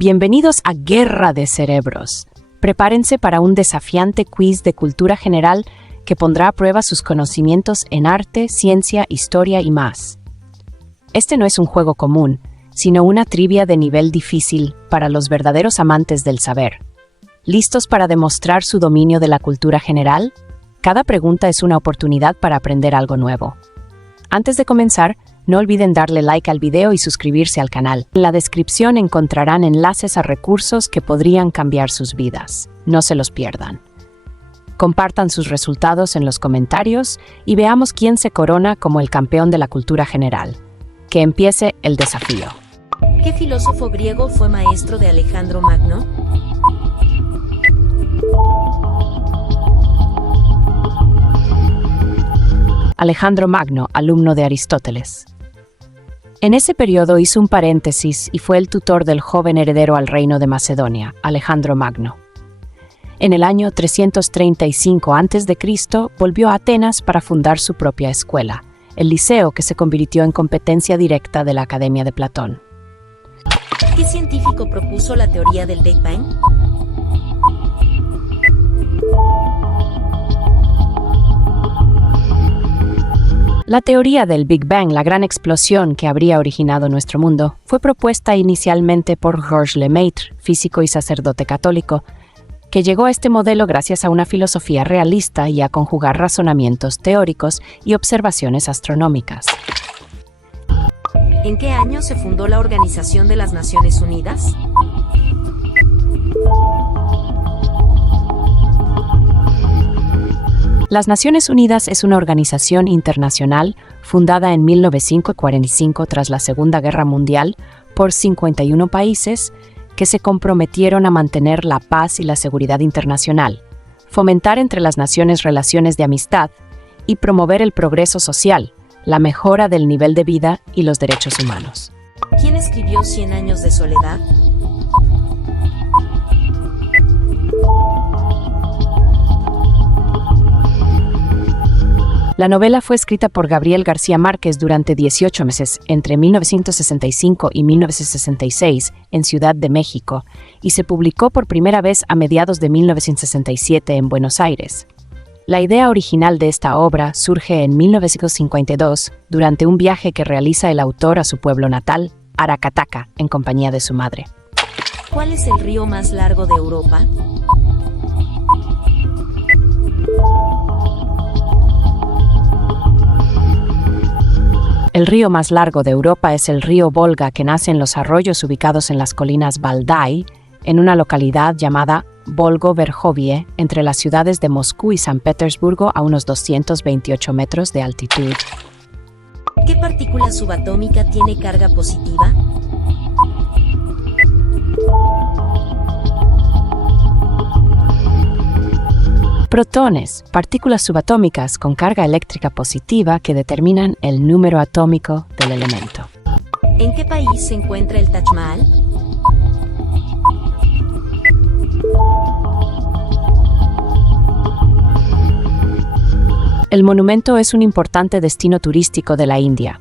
Bienvenidos a Guerra de Cerebros. Prepárense para un desafiante quiz de cultura general que pondrá a prueba sus conocimientos en arte, ciencia, historia y más. Este no es un juego común, sino una trivia de nivel difícil para los verdaderos amantes del saber. ¿Listos para demostrar su dominio de la cultura general? Cada pregunta es una oportunidad para aprender algo nuevo. Antes de comenzar, no olviden darle like al video y suscribirse al canal. En la descripción encontrarán enlaces a recursos que podrían cambiar sus vidas. No se los pierdan. Compartan sus resultados en los comentarios y veamos quién se corona como el campeón de la cultura general. Que empiece el desafío. ¿Qué filósofo griego fue maestro de Alejandro Magno? Alejandro Magno, alumno de Aristóteles. En ese periodo hizo un paréntesis y fue el tutor del joven heredero al reino de Macedonia, Alejandro Magno. En el año 335 a.C., volvió a Atenas para fundar su propia escuela, el Liceo, que se convirtió en competencia directa de la Academia de Platón. ¿Qué científico propuso la teoría del Big Bang? La teoría del Big Bang, la gran explosión que habría originado nuestro mundo, fue propuesta inicialmente por Georges Lemaitre, físico y sacerdote católico, que llegó a este modelo gracias a una filosofía realista y a conjugar razonamientos teóricos y observaciones astronómicas. ¿En qué año se fundó la Organización de las Naciones Unidas? Las Naciones Unidas es una organización internacional fundada en 1945 tras la Segunda Guerra Mundial por 51 países que se comprometieron a mantener la paz y la seguridad internacional, fomentar entre las naciones relaciones de amistad y promover el progreso social, la mejora del nivel de vida y los derechos humanos. ¿Quién escribió 100 años de soledad? La novela fue escrita por Gabriel García Márquez durante 18 meses, entre 1965 y 1966, en Ciudad de México, y se publicó por primera vez a mediados de 1967 en Buenos Aires. La idea original de esta obra surge en 1952, durante un viaje que realiza el autor a su pueblo natal, Aracataca, en compañía de su madre. ¿Cuál es el río más largo de Europa? El río más largo de Europa es el río Volga, que nace en los arroyos ubicados en las colinas Valdai, en una localidad llamada Volgo-Verjovie, entre las ciudades de Moscú y San Petersburgo, a unos 228 metros de altitud. ¿Qué partícula subatómica tiene carga positiva? Protones, partículas subatómicas con carga eléctrica positiva que determinan el número atómico del elemento. ¿En qué país se encuentra el Taj Mahal? El monumento es un importante destino turístico de la India.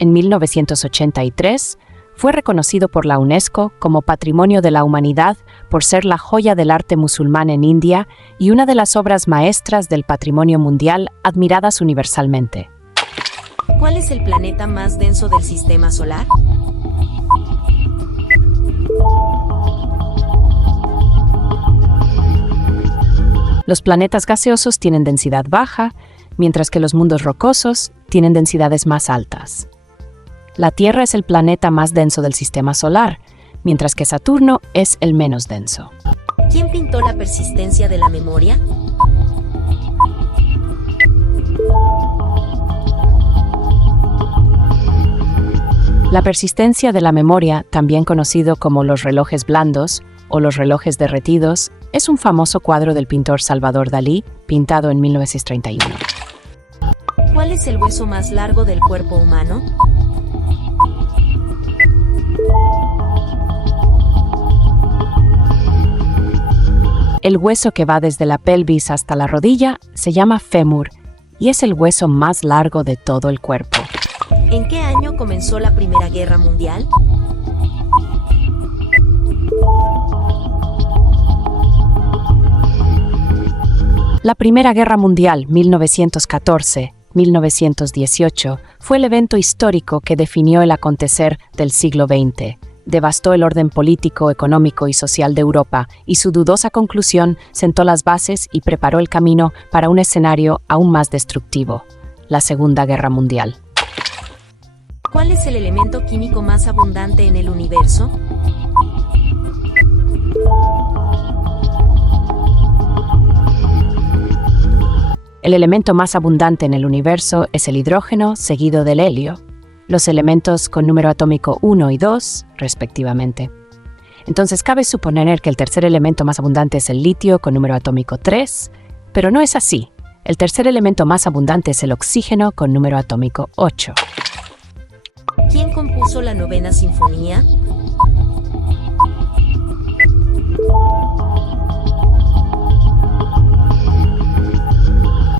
En 1983, fue reconocido por la UNESCO como Patrimonio de la Humanidad por ser la joya del arte musulmán en India y una de las obras maestras del patrimonio mundial admiradas universalmente. ¿Cuál es el planeta más denso del Sistema Solar? Los planetas gaseosos tienen densidad baja, mientras que los mundos rocosos tienen densidades más altas. La Tierra es el planeta más denso del Sistema Solar, mientras que Saturno es el menos denso. ¿Quién pintó la persistencia de la memoria? La persistencia de la memoria, también conocido como los relojes blandos o los relojes derretidos, es un famoso cuadro del pintor Salvador Dalí, pintado en 1931. ¿Cuál es el hueso más largo del cuerpo humano? El hueso que va desde la pelvis hasta la rodilla se llama fémur y es el hueso más largo de todo el cuerpo. ¿En qué año comenzó la Primera Guerra Mundial? La Primera Guerra Mundial, 1914-1918, fue el evento histórico que definió el acontecer del siglo XX. Devastó el orden político, económico y social de Europa, y su dudosa conclusión sentó las bases y preparó el camino para un escenario aún más destructivo: la Segunda Guerra Mundial. ¿Cuál es el elemento químico más abundante en el universo? El elemento más abundante en el universo es el hidrógeno, seguido del helio, los elementos con número atómico 1 y 2, respectivamente. Entonces cabe suponer que el tercer elemento más abundante es el litio, con número atómico 3, pero no es así. El tercer elemento más abundante es el oxígeno, con número atómico 8. ¿Quién compuso la Novena Sinfonía?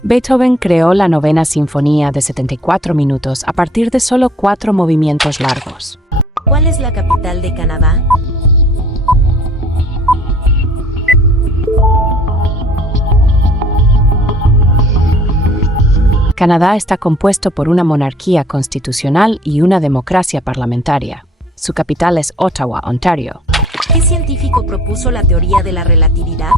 Beethoven creó la Novena Sinfonía de 74 minutos a partir de solo 4 movimientos largos. ¿Cuál es la capital de Canadá? Canadá está compuesto por una monarquía constitucional y una democracia parlamentaria. Su capital es Ottawa, Ontario. ¿Qué científico propuso la teoría de la relatividad?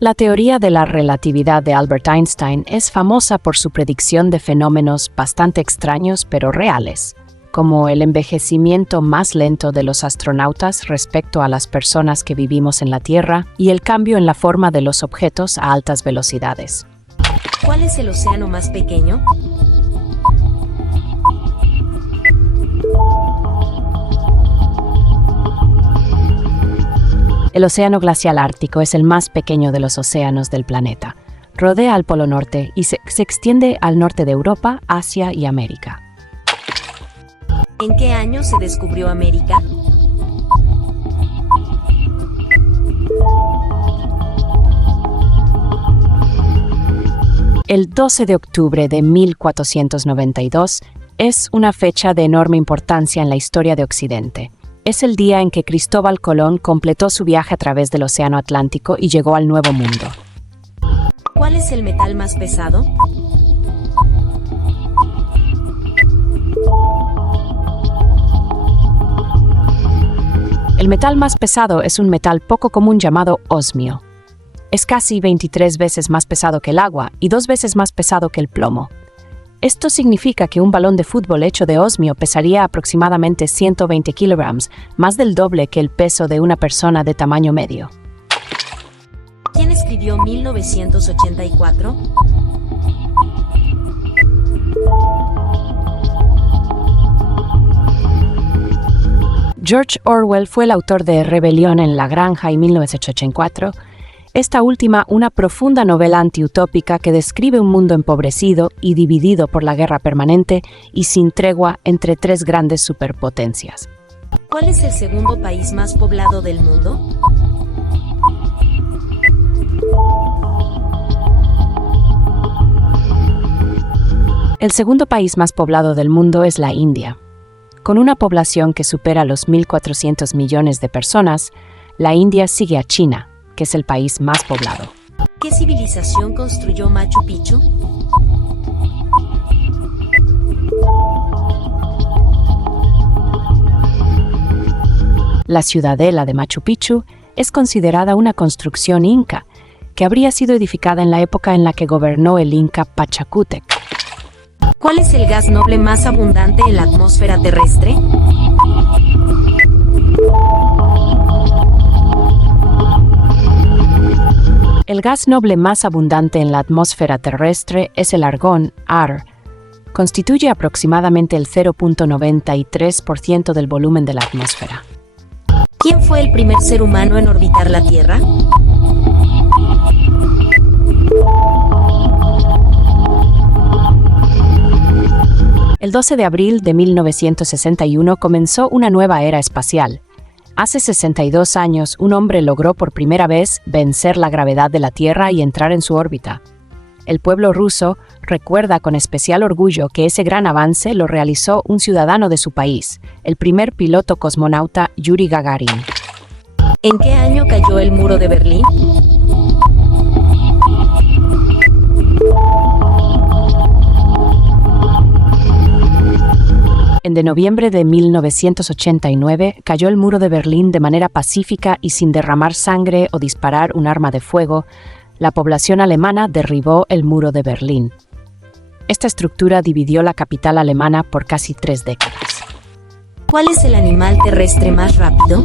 La teoría de la relatividad de Albert Einstein es famosa por su predicción de fenómenos bastante extraños pero reales, como el envejecimiento más lento de los astronautas respecto a las personas que vivimos en la Tierra y el cambio en la forma de los objetos a altas velocidades. ¿Cuál es el océano más pequeño? El océano glacial ártico es el más pequeño de los océanos del planeta. Rodea al Polo Norte y se extiende al norte de Europa, Asia y América. ¿En qué año se descubrió América? El 12 de octubre de 1492 es una fecha de enorme importancia en la historia de Occidente. Es el día en que Cristóbal Colón completó su viaje a través del Océano Atlántico y llegó al Nuevo Mundo. ¿Cuál es el metal más pesado? El metal más pesado es un metal poco común llamado osmio. Es casi 23 veces más pesado que el agua y 2 veces más pesado que el plomo. Esto significa que un balón de fútbol hecho de osmio pesaría aproximadamente 120 kilogramos, más del doble que el peso de una persona de tamaño medio. ¿Quién escribió 1984? George Orwell fue el autor de Rebelión en la Granja y 1984, esta última una profunda novela antiutópica que describe un mundo empobrecido y dividido por la guerra permanente y sin tregua entre 3 grandes superpotencias. ¿Cuál es el segundo país más poblado del mundo? El segundo país más poblado del mundo es la India. Con una población que supera los 1.400 millones de personas, la India sigue a China, que es el país más poblado. ¿Qué civilización construyó Machu Picchu? La ciudadela de Machu Picchu es considerada una construcción inca, que habría sido edificada en la época en la que gobernó el inca Pachacútec. ¿Cuál es el gas noble más abundante en la atmósfera terrestre? El gas noble más abundante en la atmósfera terrestre es el argón, Ar. Constituye aproximadamente el 0.93% del volumen de la atmósfera. ¿Quién fue el primer ser humano en orbitar la Tierra? El 12 de abril de 1961 comenzó una nueva era espacial. Hace 62 años, un hombre logró por primera vez vencer la gravedad de la Tierra y entrar en su órbita. El pueblo ruso recuerda con especial orgullo que ese gran avance lo realizó un ciudadano de su país, el primer piloto cosmonauta Yuri Gagarin. ¿En qué año cayó el muro de Berlín? En noviembre de 1989 cayó el muro de Berlín de manera pacífica y sin derramar sangre o disparar un arma de fuego. La población alemana derribó el muro de Berlín. Esta estructura dividió la capital alemana por casi 3 décadas. ¿Cuál es el animal terrestre más rápido?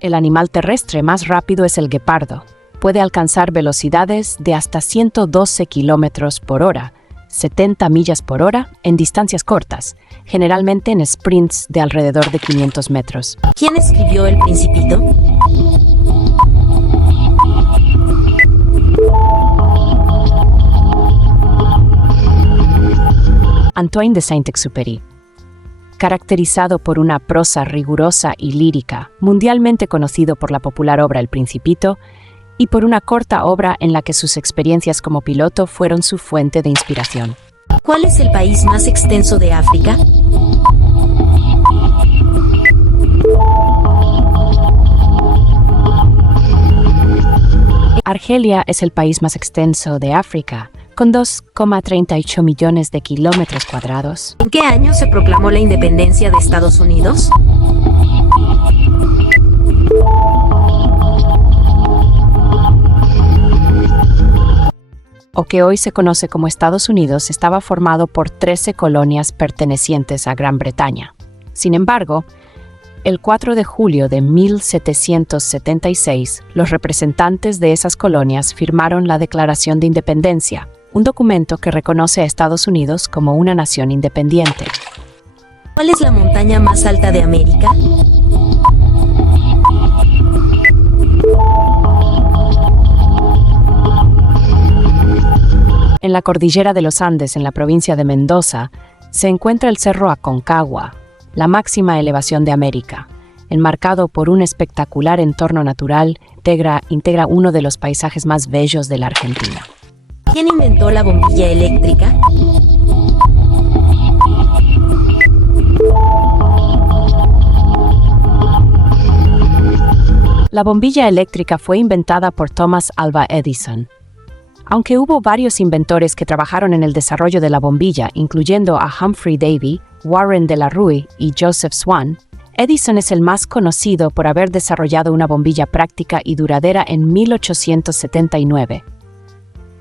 El animal terrestre más rápido es el guepardo. Puede alcanzar velocidades de hasta 112 kilómetros por hora, 70 millas por hora, en distancias cortas, generalmente en sprints de alrededor de 500 metros. ¿Quién escribió El Principito? Antoine de Saint-Exupéry. Caracterizado por una prosa rigurosa y lírica, mundialmente conocido por la popular obra El Principito, y por una corta obra en la que sus experiencias como piloto fueron su fuente de inspiración. ¿Cuál es el país más extenso de África? Argelia es el país más extenso de África, con 2,38 millones de kilómetros cuadrados. ¿En qué año se proclamó la independencia de Estados Unidos? O que hoy se conoce como Estados Unidos, estaba formado por 13 colonias pertenecientes a Gran Bretaña. Sin embargo, el 4 de julio de 1776, los representantes de esas colonias firmaron la Declaración de Independencia, un documento que reconoce a Estados Unidos como una nación independiente. ¿Cuál es la montaña más alta de América? En la cordillera de los Andes, en la provincia de Mendoza, se encuentra el Cerro Aconcagua, la máxima elevación de América. Enmarcado por un espectacular entorno natural, integra uno de los paisajes más bellos de la Argentina. ¿Quién inventó la bombilla eléctrica? La bombilla eléctrica fue inventada por Thomas Alva Edison. Aunque hubo varios inventores que trabajaron en el desarrollo de la bombilla, incluyendo a Humphrey Davy, Warren de la Rue y Joseph Swan, Edison es el más conocido por haber desarrollado una bombilla práctica y duradera en 1879.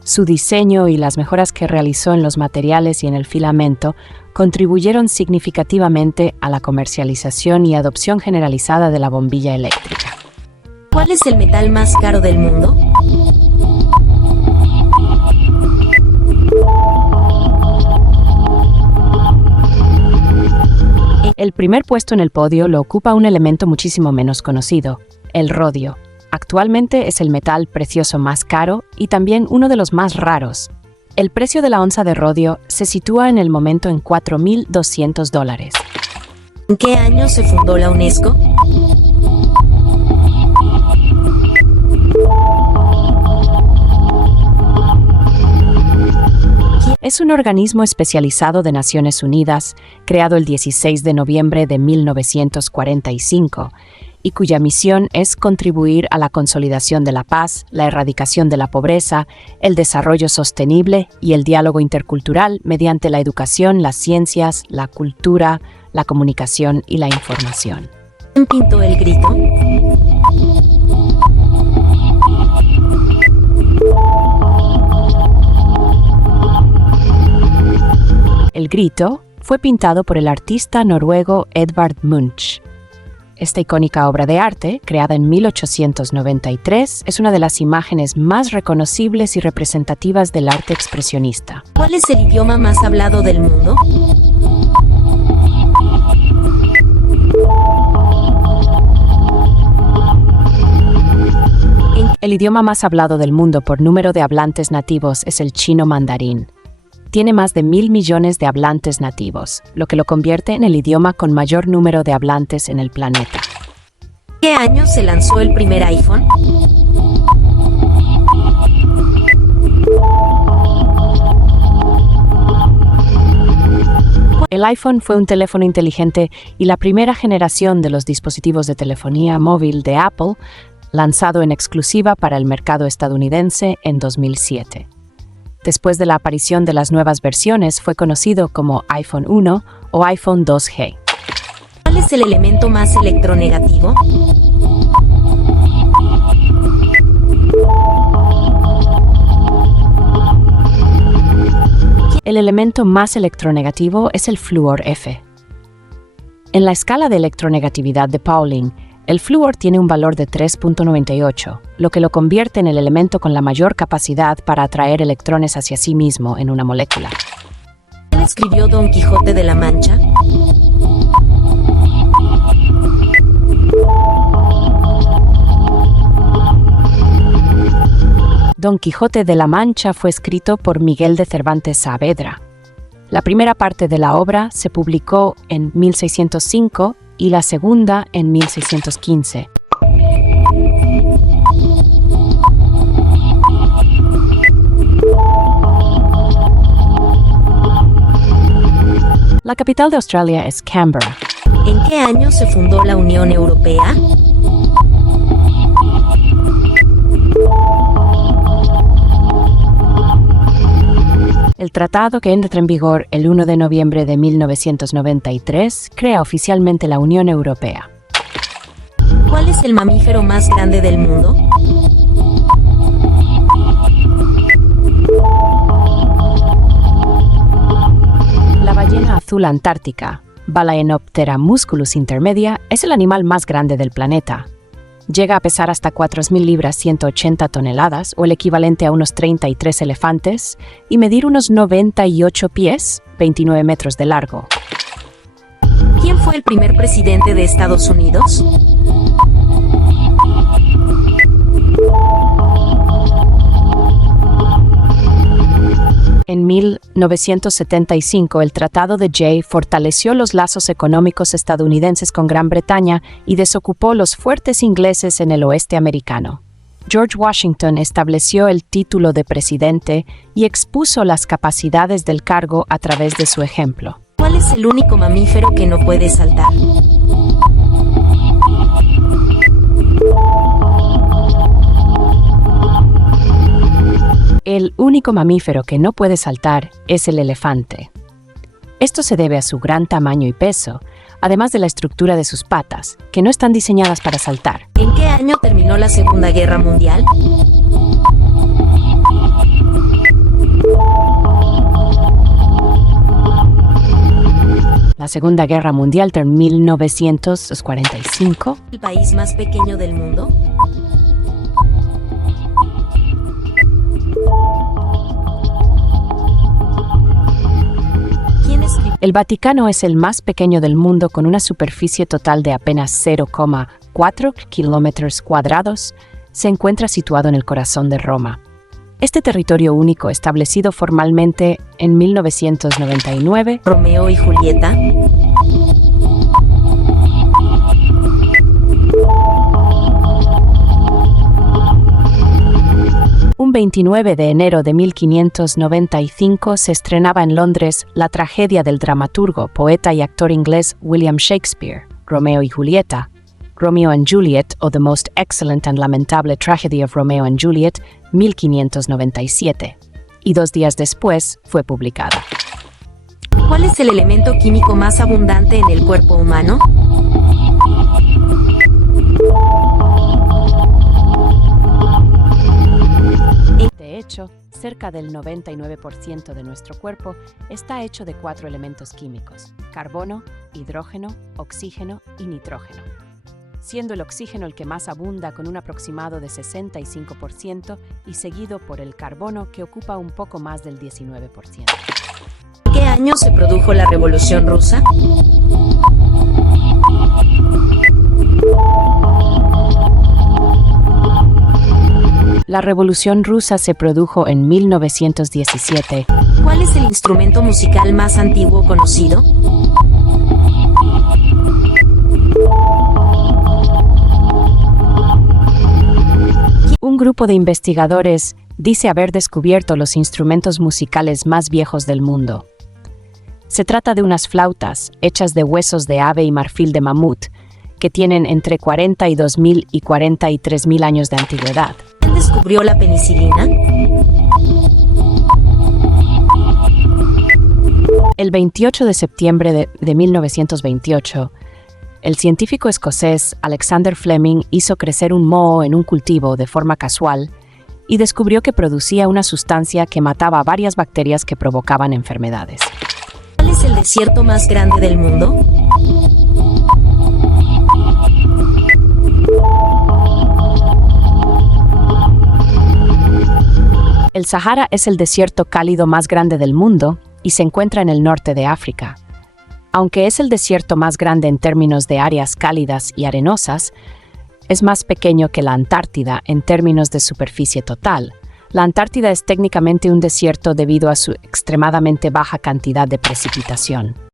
Su diseño y las mejoras que realizó en los materiales y en el filamento contribuyeron significativamente a la comercialización y adopción generalizada de la bombilla eléctrica. ¿Cuál es el metal más caro del mundo? El primer puesto en el podio lo ocupa un elemento muchísimo menos conocido, el rodio. Actualmente es el metal precioso más caro y también uno de los más raros. El precio de la onza de rodio se sitúa en el momento en $4.200. ¿En qué año se fundó la UNESCO? Es un organismo especializado de Naciones Unidas, creado el 16 de noviembre de 1945, y cuya misión es contribuir a la consolidación de la paz, la erradicación de la pobreza, el desarrollo sostenible y el diálogo intercultural mediante la educación, las ciencias, la cultura, la comunicación y la información. ¿Quién pintó el grito? El grito fue pintado por el artista noruego Edvard Munch. Esta icónica obra de arte, creada en 1893, es una de las imágenes más reconocibles y representativas del arte expresionista. ¿Cuál es el idioma más hablado del mundo? El idioma más hablado del mundo por número de hablantes nativos es el chino mandarín. Tiene más de 1.000 millones de hablantes nativos, lo que lo convierte en el idioma con mayor número de hablantes en el planeta. ¿Qué año se lanzó el primer iPhone? El iPhone fue un teléfono inteligente y la primera generación de los dispositivos de telefonía móvil de Apple, lanzado en exclusiva para el mercado estadounidense en 2007. Después de la aparición de las nuevas versiones, fue conocido como iPhone 1 o iPhone 2G. ¿Cuál es el elemento más electronegativo? El elemento más electronegativo es el flúor F. En la escala de electronegatividad de Pauling, el flúor tiene un valor de 3.98, lo que lo convierte en el elemento con la mayor capacidad para atraer electrones hacia sí mismo en una molécula. ¿Quién escribió Don Quijote de la Mancha? Don Quijote de la Mancha fue escrito por Miguel de Cervantes Saavedra. La primera parte de la obra se publicó en 1605 y la segunda en 1615. La capital de Australia es Canberra. ¿En qué año se fundó la Unión Europea? El tratado, que entra en vigor el 1 de noviembre de 1993, crea oficialmente la Unión Europea. ¿Cuál es el mamífero más grande del mundo? La ballena azul antártica, Balaenoptera musculus intermedia, es el animal más grande del planeta. Llega a pesar hasta 4.000 libras, 180 toneladas, o el equivalente a unos 33 elefantes, y medir unos 98 pies, 29 metros de largo. ¿Quién fue el primer presidente de Estados Unidos? En 1975, el Tratado de Jay fortaleció los lazos económicos estadounidenses con Gran Bretaña y desocupó los fuertes ingleses en el oeste americano. George Washington estableció el título de presidente y expuso las capacidades del cargo a través de su ejemplo. ¿Cuál es el único mamífero que no puede saltar? El único mamífero que no puede saltar es el elefante. Esto se debe a su gran tamaño y peso, además de la estructura de sus patas, que no están diseñadas para saltar. ¿En qué año terminó la Segunda Guerra Mundial? La Segunda Guerra Mundial terminó en 1945. ¿El país más pequeño del mundo? El Vaticano es el más pequeño del mundo, con una superficie total de apenas 0,4 kilómetros cuadrados. Se encuentra situado en el corazón de Roma. Este territorio único, establecido formalmente en 1999, Romeo y Julieta. Un 29 de enero de 1595 se estrenaba en Londres la tragedia del dramaturgo, poeta y actor inglés William Shakespeare, Romeo y Julieta, Romeo and Juliet, o The Most Excellent and Lamentable Tragedy of Romeo and Juliet, 1597, y 2 días después fue publicada. ¿Cuál es el elemento químico más abundante en el cuerpo humano? De hecho, cerca del 99% de nuestro cuerpo está hecho de 4 elementos químicos: carbono, hidrógeno, oxígeno y nitrógeno, siendo el oxígeno el que más abunda, con un aproximado de 65%, y seguido por el carbono, que ocupa un poco más del 19%. ¿En qué año se produjo la Revolución Rusa? La Revolución Rusa se produjo en 1917. ¿Cuál es el instrumento musical más antiguo conocido? Un grupo de investigadores dice haber descubierto los instrumentos musicales más viejos del mundo. Se trata de unas flautas hechas de huesos de ave y marfil de mamut, que tienen entre 42.000 y 43.000 años de antigüedad. ¿Quién descubrió la penicilina? El 28 de septiembre de 1928, el científico escocés Alexander Fleming hizo crecer un moho en un cultivo de forma casual y descubrió que producía una sustancia que mataba a varias bacterias que provocaban enfermedades. ¿Cuál es el desierto más grande del mundo? El Sahara es el desierto cálido más grande del mundo y se encuentra en el norte de África. Aunque es el desierto más grande en términos de áreas cálidas y arenosas, es más pequeño que la Antártida en términos de superficie total. La Antártida es técnicamente un desierto debido a su extremadamente baja cantidad de precipitación.